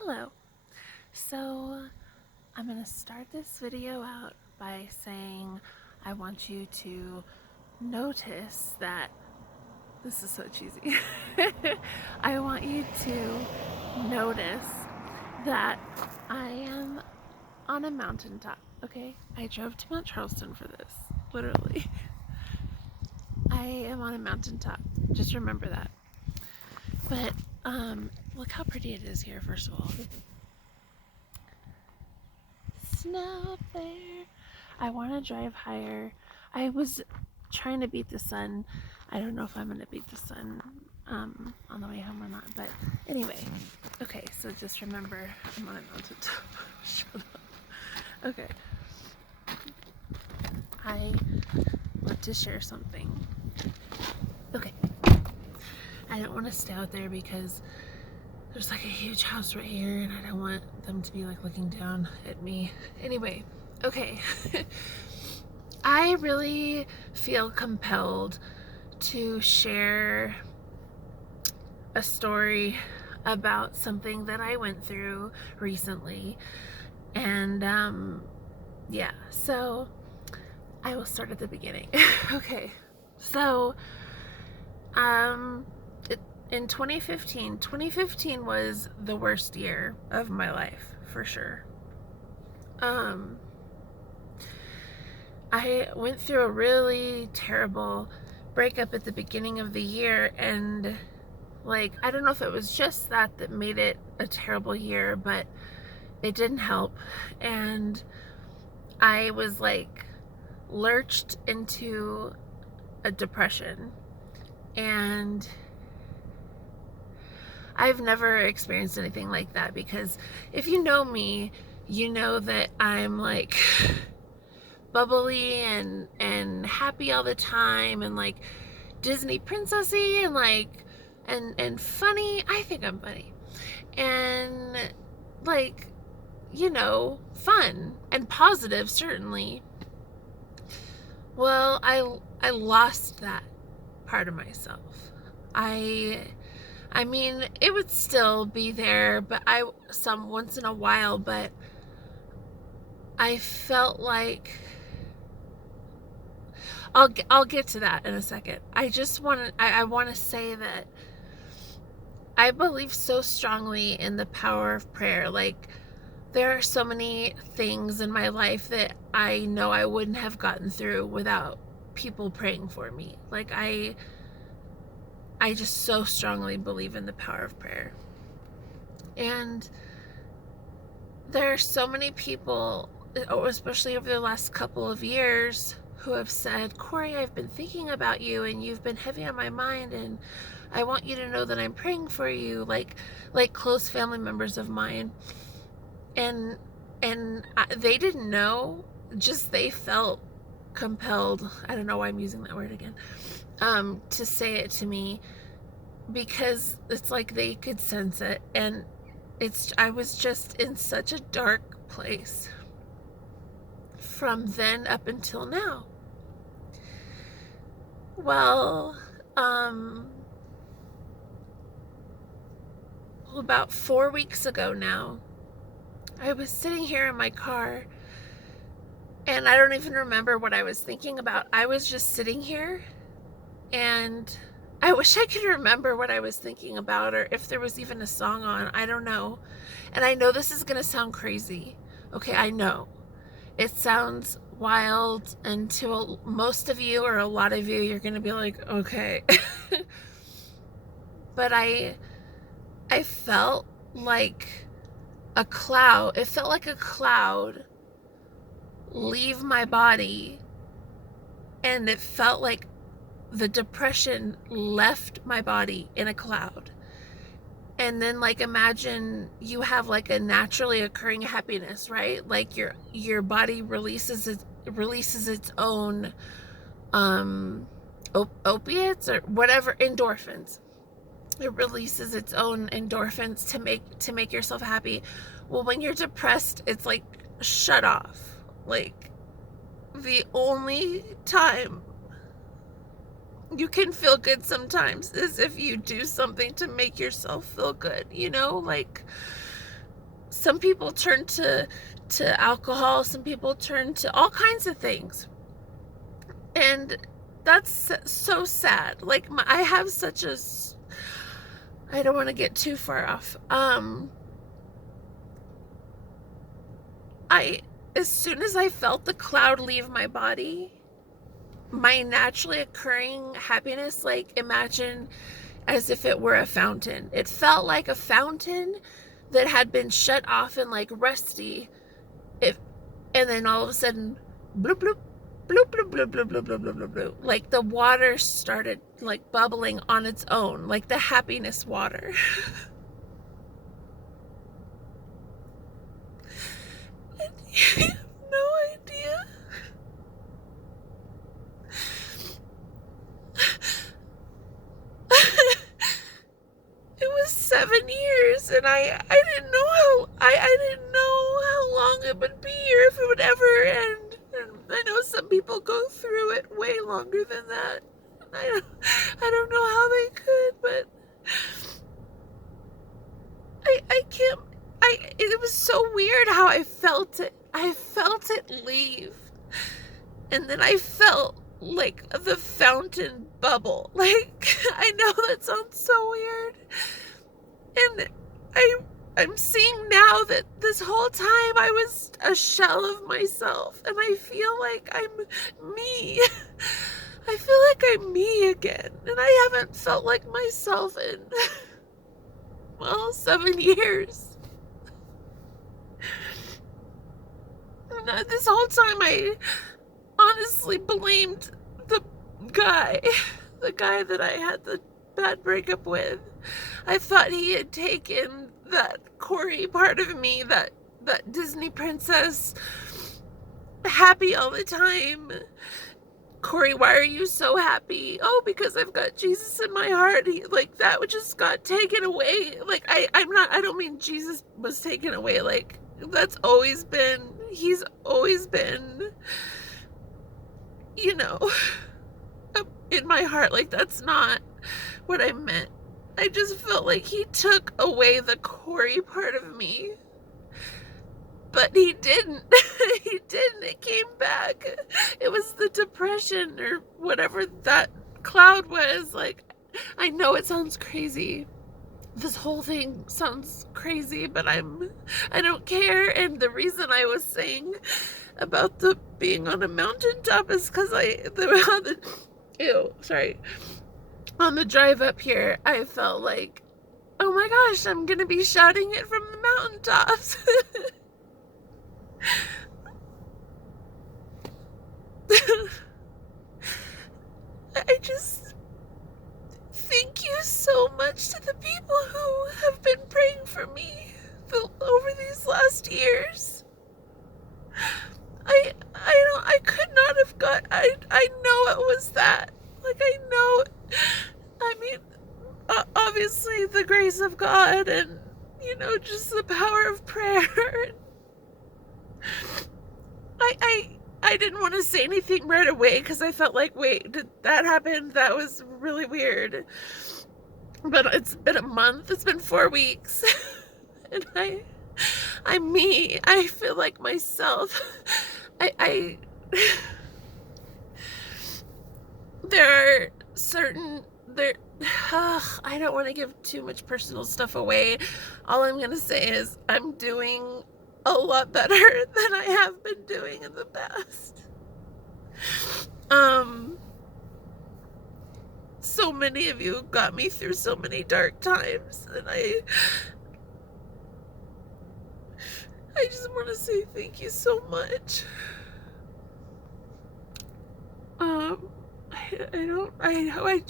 Hello. So I'm going to start this video out by saying I want you to notice that this is so cheesy. I want you to notice that I am on a mountaintop, okay? I drove to Mount Charleston for this, literally. I am on a mountaintop. Just remember that. But look how pretty it is here, first of all. Snow up there. I want to drive higher. I was trying to beat the sun. I don't know if I'm going to beat the sun on the way home or not. But anyway, okay, so just remember I'm on a mountaintop. Shut up. Okay. I want to share something. Okay. I don't want to stay out there because there's like a huge house right here and I don't want them to be like looking down at me. Anyway, okay. I really feel compelled to share a story about something that I went through recently. And yeah, so I will start at the beginning. Okay. So in 2015 was the worst year of my life for sure. I went through a really terrible breakup at the beginning of the year, and like I don't know if it was just that made it a terrible year, but it didn't help. And I was like lurched into a depression, and I've never experienced anything like that, because if you know me, you know that I'm like bubbly and happy all the time and like Disney princessy and like and funny. I think I'm funny. And like, you know, fun and positive certainly. Well, I lost that part of myself. I mean, it would still be there, but some once in a while, but I felt like I'll get to that in a second. I want to say that I believe so strongly in the power of prayer. Like, there are so many things in my life that I know I wouldn't have gotten through without people praying for me. Like, I just so strongly believe in the power of prayer. And there are so many people, especially over the last couple of years, who have said, Corey, I've been thinking about you and you've been heavy on my mind, and I want you to know that I'm praying for you, like close family members of mine. And they didn't know, just they felt compelled, I don't know why I'm using that word again, to say it to me, because it's like they could sense it. And I was just in such a dark place from then up until now. Well, about 4 weeks ago now, I was sitting here in my car, and I don't even remember what I was thinking about. I was just sitting here, and I wish I could remember what I was thinking about, or if there was even a song on. I don't know. And I know this is going to sound crazy. Okay, I know. It sounds wild, and to most of you or a lot of you, you're going to be like, okay. But I felt like a cloud. It felt like a cloud leave my body, and it felt like the depression left my body in a cloud. And then, like, imagine you have like a naturally occurring happiness, right? Like your body releases its own opiates or whatever, endorphins. It releases its own endorphins to make yourself happy. Well, when you're depressed, it's like shut off. Like, the only time you can feel good sometimes is if you do something to make yourself feel good, you know? Like, some people turn to alcohol, some people turn to all kinds of things. And that's so sad. Like I have such a, I don't want to get too far off. As soon as I felt the cloud leave my body, my naturally occurring happiness, like imagine as if it were a fountain. It felt like a fountain that had been shut off and like rusty. And then all of a sudden, bloop bloop, bloop bloop bloop bloop bloop bloop bloop bloop bloop. Like the water started like bubbling on its own, like the happiness water. And you have no idea. It was 7 years, and I didn't know I didn't know how long it would be or if it would ever end. And I know some people go through it way longer than that. And I don't know how they could, but I can't. It was so weird how I felt it. I felt it leave, and then I felt like the fountain bubble. Like, I know that sounds so weird. And I'm seeing now that this whole time I was a shell of myself, and I feel like I'm me. I feel like I'm me again, and I haven't felt like myself in, well, 7 years. And this whole time I honestly blamed the guy that I had the bad breakup with. I thought he had taken that Corey part of me, that Disney princess, happy all the time. Corey, why are you so happy? Oh, because I've got Jesus in my heart. Like, that just got taken away. Like, I don't mean Jesus was taken away. Like, that's always been, he's always been, you know, in my heart. Like, that's not what I meant. I just felt like he took away the Corey part of me. But he didn't. He didn't. It came back. It was the depression or whatever that cloud was. Like, I know it sounds crazy. This whole thing sounds crazy, but I don't care. And the reason I was saying about the being on a mountaintop is because on the drive up here, I felt like, oh my gosh, I'm gonna be shouting it from the mountaintops. I just thank you so much to the people who have been praying for me over these last years. I could not have got, I know it was that. Like, I know, I mean, obviously the grace of God and, you know, just the power of prayer. I didn't want to say anything right away because I felt like, wait, did that happen? That was really weird. But it's been a month. It's been 4 weeks. And I'm me. I feel like myself. There are certain, I don't want to give too much personal stuff away. All I'm going to say is I'm doing a lot better than I have been doing in the past. So many of you got me through so many dark times, and I just want to say thank you so much. I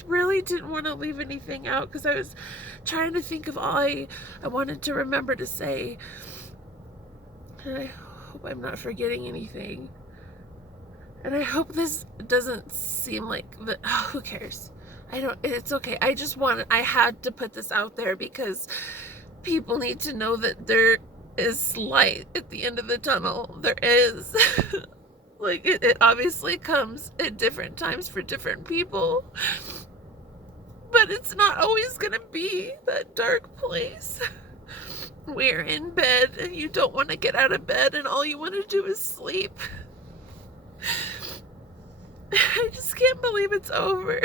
really didn't want to leave anything out because I was trying to think of all I wanted to remember to say. And I hope I'm not forgetting anything. And I hope this doesn't seem like who cares? It's okay. I had to put this out there because people need to know that there is light at the end of the tunnel. There is. Like, it obviously comes at different times for different people. But it's not always gonna be that dark place. we're in bed and you don't want to get out of bed and all you want to do is sleep. I just can't believe it's over.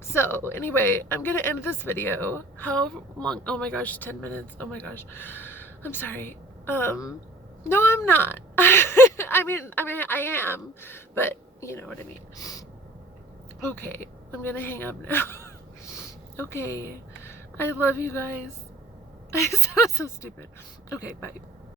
So anyway, I'm gonna end this video. How long? Oh my gosh, 10 minutes. Oh my gosh. I'm sorry. No, I'm not. I mean, I am, but you know what I mean. Okay, I'm gonna hang up now. Okay, I love you guys. I sound so stupid. Okay, bye.